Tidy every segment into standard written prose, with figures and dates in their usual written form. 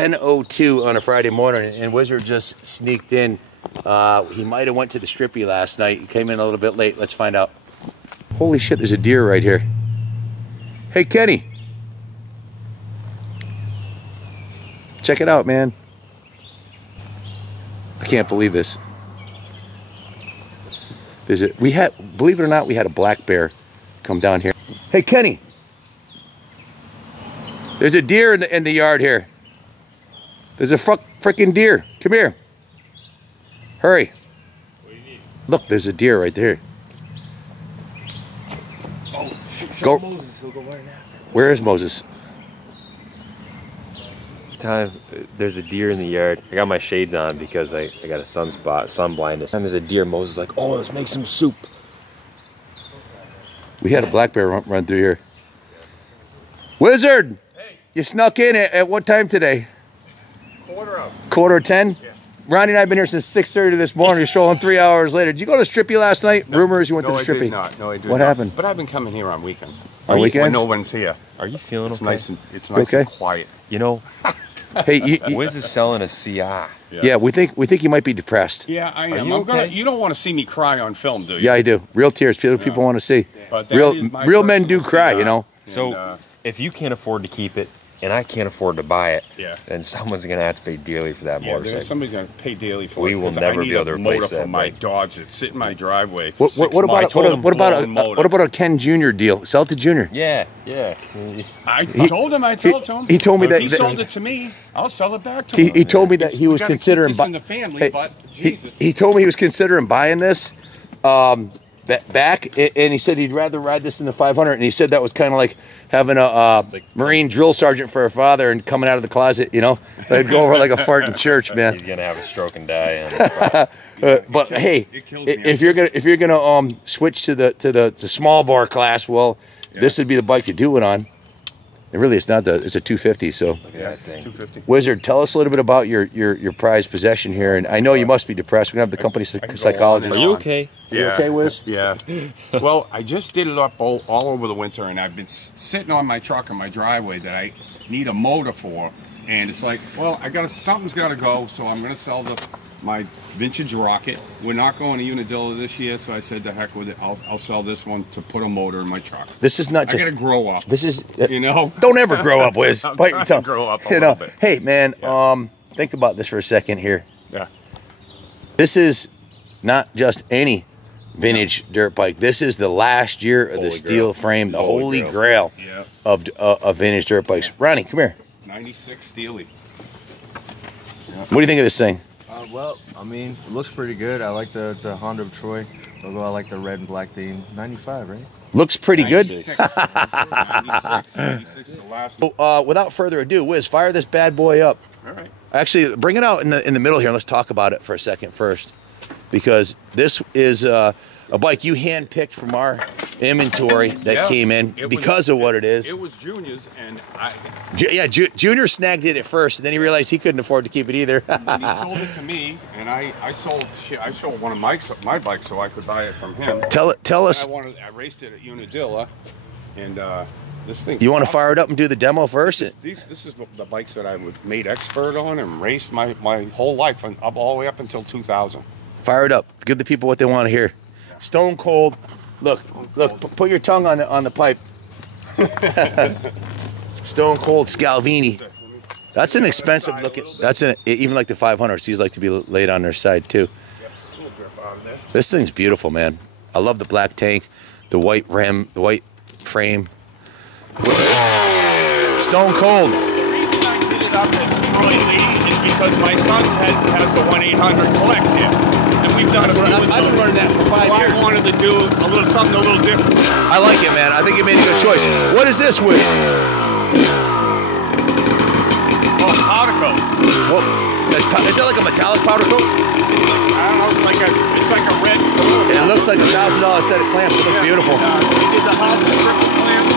10:02 on a Friday morning, and Wizard just sneaked in. He might have went to the strippy last night. He came in a little bit late. Let's find out. Holy shit, there's a deer right here. Hey, Kenny. Check it out, man. I can't believe this. Believe it or not, we had a black bear come down here. Hey, Kenny. There's a deer in the yard here. There's a freaking deer. Come here. Hurry. What do you need? Look, there's a deer right there. Oh, show Moses. He'll go right after. Where is Moses? There's a deer in the yard. I got my shades on because I got a sun blindness. And there's a deer. Moses is like, oh, let's make some soup. We had a black bear run through here. Wizard! Hey. You snuck in at what time today? 10:15? Yeah. Ronnie and I have been here since 6:30 this morning. You're showing 3 hours later. Did you go to Strippy last night? No. Rumors you went to the Strippy. No, I did not. No, I did What not. happened? But I've been coming here on weekends. On weekends? When no one's here. Are you feeling It's okay? It's nice and quiet. You know, Hey, Wiz is selling a CR. Yeah, we think you might be depressed. Yeah, I Are am. you okay? You don't want to see me cry on film, do you? Yeah, I do. Real tears. People want to see. But that Real is my men do personal cry, CR. you know. So if you can't afford to keep it and I can't afford to buy it, Yeah. then someone's gonna have to pay dearly for that motorcycle. Somebody's going to pay daily for We it. will 'cause never I be need able to a replace motor for that my bike. dogs that sit in my driveway for What about a Ken Jr. deal? Sell it to Junior. Yeah. I told him I'd sell it to him. he told me If that- he that- sold it to me, I'll sell it back to him. He told me that he We was gotta keep considering this in the family, but Jesus. he told me he was considering buying this back, and he said he'd rather ride this than the 500, and he said that was kind of like having a Marine drill sergeant for a father and coming out of the closet, you know. They'd go over like a fart in church, man. He's gonna have a stroke and die. But hey, if you're gonna switch to the small bore class, well, this would be the bike to do it on. And really, it's not it's a 250. So, Look at that thing. 250. Wizard, tell us a little bit about your prized possession here. And I know you must be depressed. We're gonna have the company psychologist. Are you okay? You okay, Wiz? Yeah. Well, I just did it up all over the winter, and I've been sitting on my truck in my driveway that I need a motor for, and it's like, well, something's got to go, so I'm gonna sell my vintage Rocket. We're not going to Unadilla this year, so I said to heck with it. I'll sell this one to put a motor in my truck. This is not just. I gotta grow up. This is. You know. Don't ever grow up, Wiz. I'm Bite your trying tongue. to grow up a You little know. bit. Hey, man. Think about this for a second here. Yeah. This is not just any vintage dirt bike. This is the last year of the steel frame, the holy grail of vintage dirt bikes. Ronnie, come here. 96 Steely. What do you think of this thing? Well, I mean, it looks pretty good. I like the Honda of Troy logo. I like the red and black theme. 95, right? Looks pretty good. 96 is the last. Without further ado, Wiz, fire this bad boy up. All right. Actually, bring it out in the middle here and let's talk about it for a second first, because this is a bike you handpicked from our inventory that came in because of what it is. It was Junior's, and Junior snagged it at first, and then he realized he couldn't afford to keep it either. and he sold it to me, and I sold one of my bikes so I could buy it from him. Tell us. I raced it at Unadilla, and this thing. You want to fire it up and do the demo first? This is the bikes that I made expert on and raced my whole life, and all the way up until 2000. Fire it up. Give the people what they want to hear. Stone cold. Look. Put your tongue on the pipe. Stone cold Scalvini. That's an expensive looking. Even like the 500s. These like to be laid on their side too. This thing's beautiful, man. I love the black tank, the white rim, the white frame. Stone cold. The reason I did it up as Troy Lee is because my son has the 1-800 collect here. And we've done I've been running that for 5 years. I wanted to do something a little different. I like it, man. I think you made a good choice. What is this, Wiz? Oh, powder coat. Is that like a metallic powder coat? I don't know. It's like a red. It looks like a $1,000 set of clamps. It looks beautiful. We did the hub triple clamps.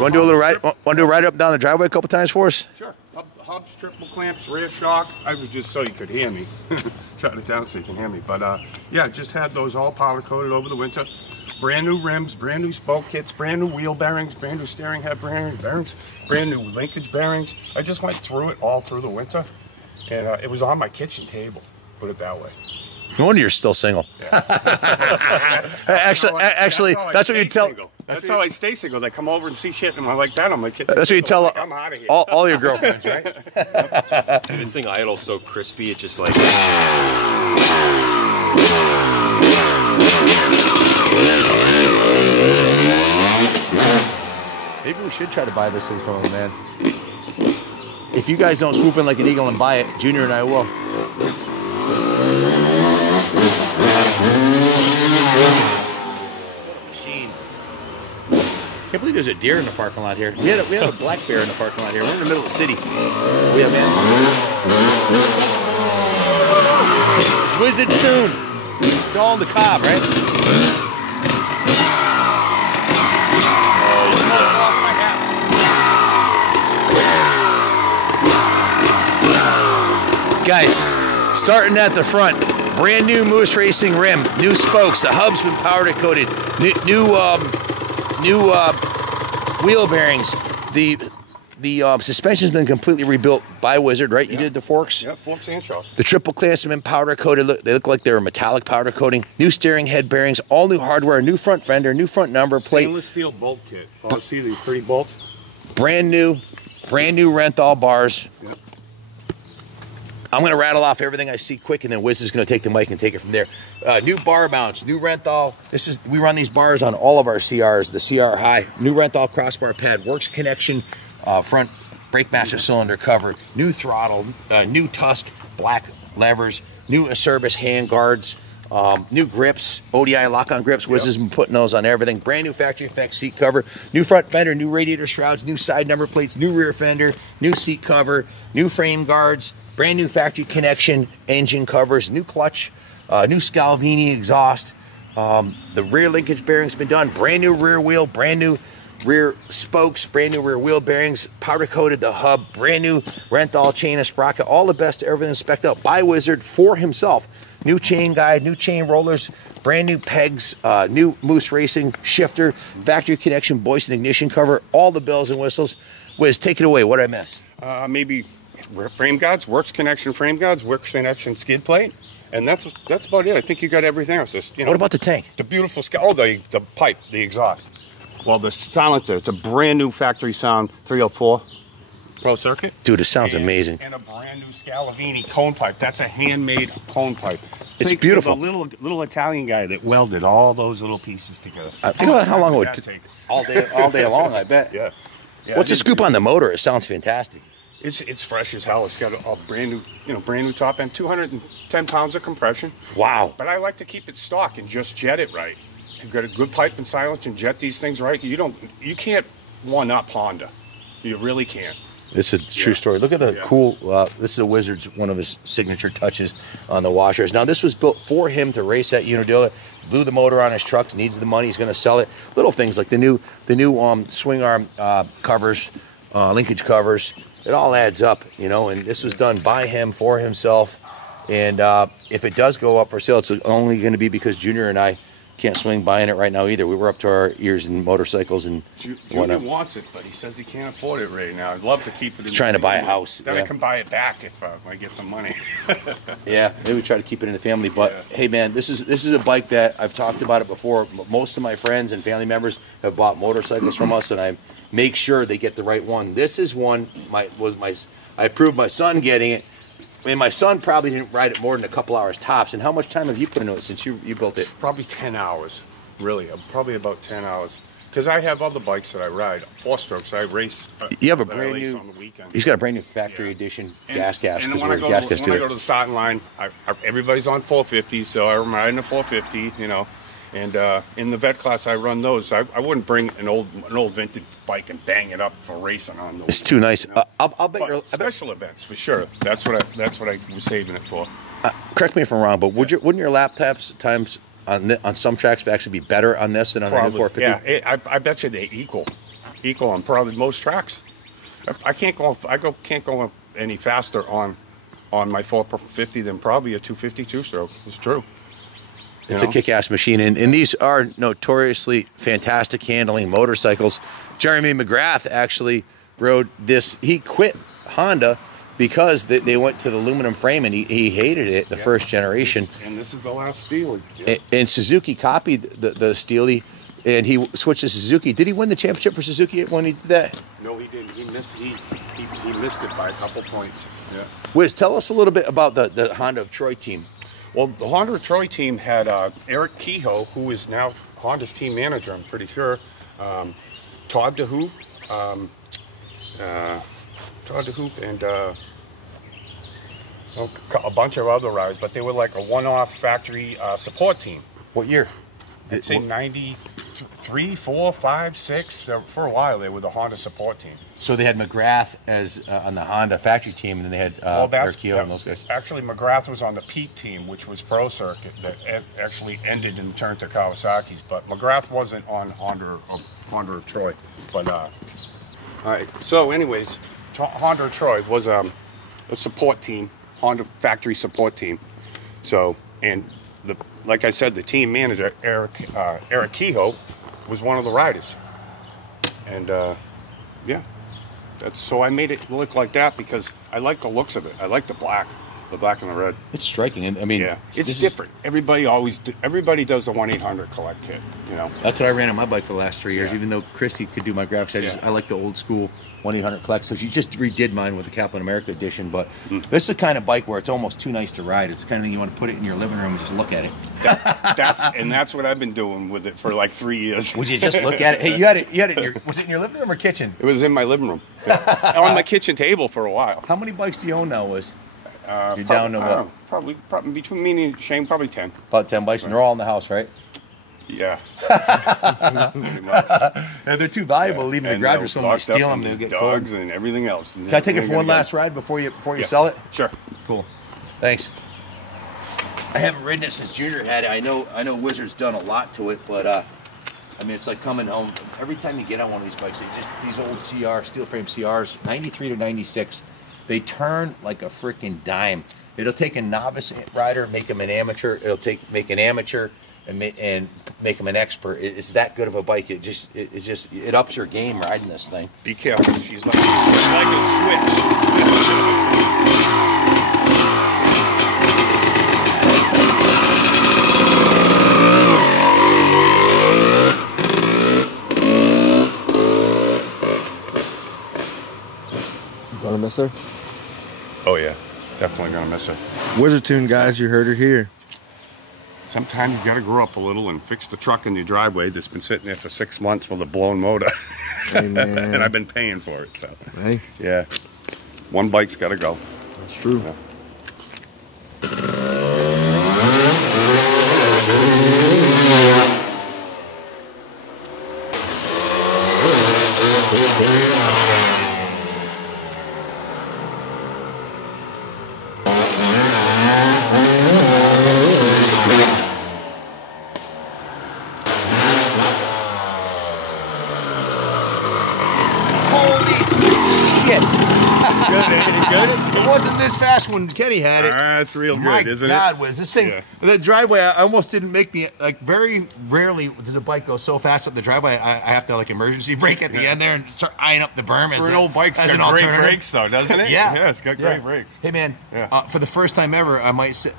Want to do a little ride? Want to do a ride up and down the driveway a couple times for us? Sure. Hubs, triple clamps, rear shock. I was just so you could hear me. Shut it down so you can hear me. But yeah, just had those all powder coated over the winter. brand new rims, brand new spoke kits, brand new wheel bearings, brand new steering head bearings, brand new linkage bearings. I just went through it all through the winter, and it was on my kitchen table, put it that way. No wonder you're still single. Yeah. Actually, that's what you tell. That's how I stay single. They come over and see shit, and I'm like that. I'm like, that's what you tell like, I'm out of here. all your girlfriends, right? This thing idle's so crispy, it just like. Maybe we should try to buy this thing from him, man. If you guys don't swoop in like an eagle and buy it, Junior and I will. Machine. Can't believe there's a deer in the parking lot here. We had a black bear in the parking lot here. We're in the middle of the city. We have man. It's Wizard Tune. It's all in the Cobb, right? Guys, starting at the front, brand new Moose Racing rim, new spokes, the hub's been powder coated, new wheel bearings. The suspension's been completely rebuilt by Wizard, right? You did the forks? Yeah, forks and shocks. The triple clamps have been powder coated. They look like they were metallic powder coating. New steering head bearings, all new hardware, new front fender, new front number plate. Stainless steel bolt kit. Oh, see these pretty bolts? Brand new Renthal bars. Yep. I'm going to rattle off everything I see quick, and then Wiz is going to take the mic and take it from there. New bar mounts, new Renthal. We run these bars on all of our CRs, the CR High. New Renthal crossbar pad, works connection, front brake master cylinder cover, new throttle, new Tusk black levers, new Acerbis hand guards, new grips, ODI lock-on grips. Wiz has been putting those on everything. Brand new factory effect seat cover, new front fender, new radiator shrouds, new side number plates, new rear fender, new seat cover, new frame guards, brand new factory connection, engine covers, new clutch, new Scalvini exhaust. The rear linkage bearing's been done. Brand new rear wheel, brand new rear spokes, brand new rear wheel bearings, powder coated the hub, brand new Renthal chain and sprocket, all the best, everything spec'd out by Wizard for himself. New chain guide, new chain rollers, brand new pegs, new Moose Racing shifter, factory connection, Boyson ignition cover, all the bells and whistles. Wiz, take it away. What did I miss? Maybe frame guards, works connection frame guards, works connection skid plate, and that's about it. I think you got everything else. Just, what about the tank? The beautiful the pipe, the exhaust. Well, the silencer, it's a brand new factory sound 304 Pro Circuit. Dude, it sounds amazing. And a brand new Scalvini cone pipe. That's a handmade cone pipe. It's beautiful. The little Italian guy that welded all those little pieces together. Think about how long it would take. All day long, I bet. Yeah. What's the scoop on the motor? It sounds fantastic. It's fresh as hell. It's got a brand new top end, 210 pounds of compression. Wow. But I like to keep it stock and just jet it right. You've got a good pipe and silence and jet these things right. You can't one-up Honda. You really can't. This is a true story. Look at the cool, this is a Wizard's, one of his signature touches on the washers. Now this was built for him to race at Unadilla. Blew the motor on his trucks, needs the money, he's going to sell it. Little things like the new swing arm covers, linkage covers. It all adds up, and this was done by him, for himself. And if it does go up for sale, it's only going to be because Junior and I can't swing buying it right now either. We were up to our ears in motorcycles and Junior wants it, but he says he can't afford it right now. I'd love to keep it. He's trying to buy a house. Then I can buy it back if I get some money. Yeah, maybe we try to keep it in the family. But hey, man, this is a bike that I've talked about it before. Most of my friends and family members have bought motorcycles from us, and I make sure they get the right one. This is one. I approved my son getting it. And my son probably didn't ride it more than a couple hours tops. And how much time have you put into it since you built it? Probably 10 hours, really. Probably about 10 hours. Because I have other bikes that I ride, 4-strokes. I race. You have a brand new. On the weekend. He's got a brand new factory edition gas. And when I go to the starting line, everybody's on 450s, so I'm riding a 450, And in the vet class, I run those. I wouldn't bring an old vintage bike and bang it up for racing on those. It's too nice. I'll bet special events for sure. That's what I was saving it for. Correct me if I'm wrong, but wouldn't your lap times on some tracks actually be better on this than on the 450? Yeah, I bet you they equal on probably most tracks. I can't go any faster on my 450 than probably a 250 2-stroke. It's true. It's a kick-ass machine, and these are notoriously fantastic handling motorcycles. Jeremy McGrath actually rode this. He quit Honda because they went to the aluminum frame, and he hated it, the first generation. And this is the last Steely. And Suzuki copied the Steely, and he switched to Suzuki. Did he win the championship for Suzuki when he did that? No, he didn't. He missed it by a couple points. Yeah. Wiz, tell us a little bit about the Honda of Troy team. Well, the Honda of Troy team had Eric Kehoe, who is now Honda's team manager, I'm pretty sure. Todd DeHoop, and a bunch of other riders, but they were like a one-off factory support team. What year? I'd say 93, 4, 5, 6. For a while, they were the Honda support team. So they had McGrath as on the Honda factory team, and then they had Eric Kehoe and those guys. Actually, McGrath was on the Pete team, which was Pro Circuit, that actually ended and turned to Kawasaki's. But McGrath wasn't on Honda of Troy. But all right. So, anyways, Honda of Troy was a support team, Honda factory support team. So, and like I said, the team manager, Eric Kehoe, was one of the riders. And yeah, so I made it look like that because I like the looks of it. I like the black and the red. It's striking. I mean, yeah, it's different. Everybody does the 1-800 collect kit. You know, that's what I ran on my bike for the last 3 years. Yeah. Even though Chrissy could do my graphics, I like the old school 1-800 collect. So she just redid mine with the Kaplan America edition. But this is the kind of bike where it's almost too nice to ride. It's the kind of thing you want to put it in your living room and just look at it. That's what I've been doing with it for like 3 years. Would you just look at it? Hey, you had it. Was it in your living room or kitchen? It was in my living room, on my kitchen table for a while. How many bikes do you own now, Wiz? You're down to what? Probably between me and Shane, probably 10. About 10 bikes, and they're all in the house, right? Yeah. And they're too valuable to leave in the garage, or someone steal them. They'll get dogs cold. and everything else. Can I take it for one last ride before you sell it? Sure. Cool. Thanks. I haven't ridden it since Junior had it. I know Wizard's done a lot to it, but I mean, it's like coming home. Every time you get on one of these bikes, these old steel frame CRs, 93 to 96, they turn like a freaking dime. It'll take a novice rider, make him an amateur. It'll make an amateur and make him an expert. It's that good of a bike. It ups your game riding this thing. Be careful. She's like a switch. Gonna miss her? Oh yeah, definitely gonna miss her. Wizard Tune, guys, you heard it here. Sometimes you gotta grow up a little and fix the truck in your driveway that's been sitting there for 6 months with a blown motor. Hey, man. And I've been paying for it, so. Hey. Yeah, one bike's gotta go. That's true. Yeah. It wasn't this fast when Kenny had it. That's real good, My isn't God, it? Wiz, this thing, Yeah. the driveway, I almost didn't make me, like, very rarely does a bike go so fast up the driveway, I have to, like, emergency brake at the end there and start eyeing up the berm. For an old bike, it's got great brakes, though, doesn't it? Yeah. It's got great brakes. Hey, man, Yeah. for the first time ever, I might say,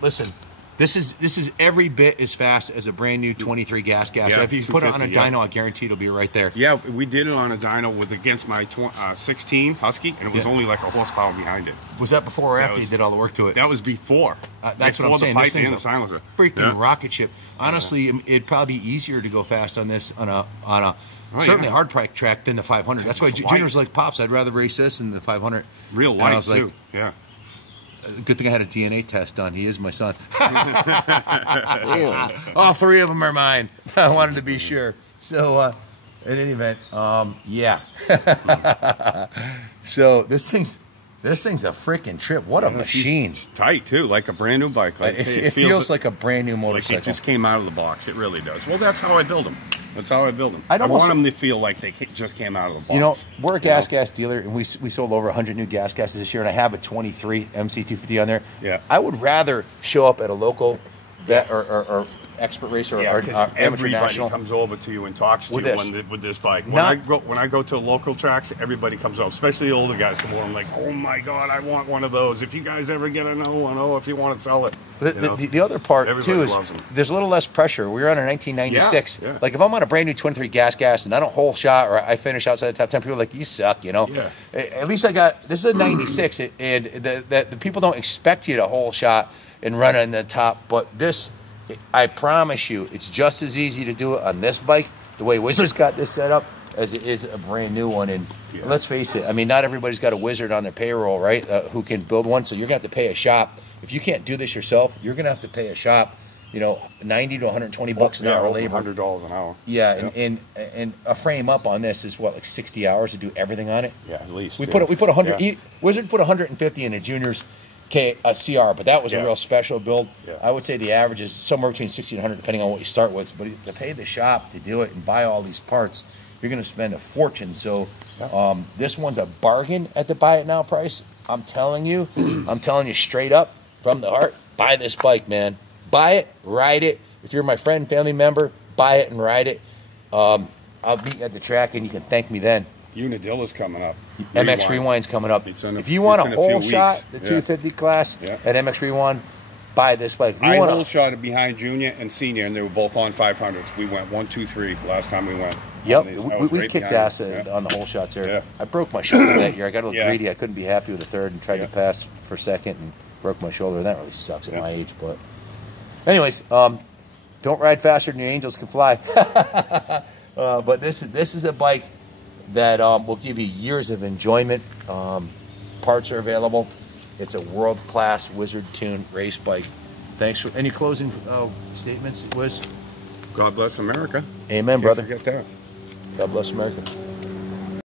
listen, this is every bit as fast as a brand new 23 gas. Yeah, If you put it on a 250, dyno, I guarantee it'll be right there. Yeah, we did it on a dyno against my 16 Husky, and it was only like a horsepower behind it. Was that before or after you did all the work to it? That was before. That's what I'm saying. Before This the pipe thing's and the silencer. Freaking rocket ship. Honestly, it'd probably be easier to go fast on this on a certainly yeah. hard track than the 500. That's why It's light. Junior's like, Pops, I'd rather race this than the 500. Real And I light, was like, too. Yeah. Good thing I had a DNA test done. He is my son. All three of them are mine. I wanted to be sure. So, in any event, yeah. So this thing's a freaking trip. What a machine! It's tight too, like a brand new bike. Like, It feels like a brand new motorcycle. Like it just came out of the box. It really does. Well, that's how I build them. That's how I build them. I want them to feel like they just came out of the box. You know, we're a gas dealer, and we sold over 100 new gas gases this year, and I have a 23 MC250 on there. Yeah. I would rather show up at a local vet or expert racer Yeah, or because amateur everybody national comes over to you and talks to with you this. with this bike. Not- When I go to local tracks, everybody comes over, especially the older guys come over. I'm like, oh my God, I want one of those. If you guys ever get another one, if you want to sell it. The other part Everybody too is loves 'em. there's a little less pressure. We were on a 1996. Yeah, yeah. Like if I'm on a brand new 23 gas and I don't hole shot or I finish outside the top 10, people are like, you suck, you know. Yeah. At least I got this is a 96, and the people don't expect you to hole shot and run in the top, but this, I promise you, it's just as easy to do it on this bike, the way Wizard's got this set up, as it is a brand new one. And let's face it, I mean, not everybody's got a Wizard on their payroll, right, who can build one, so you're going to have to pay a shop. If you can't do this yourself, you're going to have to pay a shop, you know, 90 to 120 bucks an hour labor. $100 an hour. Yeah, and a frame up on this is what, like 60 hours to do everything on it? Yeah, at least. We put 100, Wizard put 150 in a junior's CR, but that was a real special build. Yeah. I would say the average is somewhere between 60 and 100, depending on what you start with. But to pay the shop to do it and buy all these parts, you're going to spend a fortune. So this one's a bargain at the buy it now price. I'm telling you straight up from the heart, buy this bike, man. Buy it, ride it. If you're my friend, family member, buy it and ride it. I'll meet you at the track, and you can thank me then. Unadilla's coming up. MX Rewind's coming up. If you want a whole shot, the 250 class at MX Rewind, buy this bike. If you I want whole shot it behind junior and senior, and they were both on 500s. We went 1, 2, 3 last time we went. Yep, we right kicked behind ass them. on the whole shots there. Yeah. I broke my shoulder that year. I got a little Yeah. greedy. I couldn't be happy with the third and tried to pass for second and broke my shoulder. That really sucks at my age. But anyways, don't ride faster than your angels can fly. But this is a bike that will give you years of enjoyment. Parts are available. It's a world-class Wizard tuned race bike. Thanks for any closing statements, Wiz? God bless America. Amen, brother. Can't forget that. God bless America.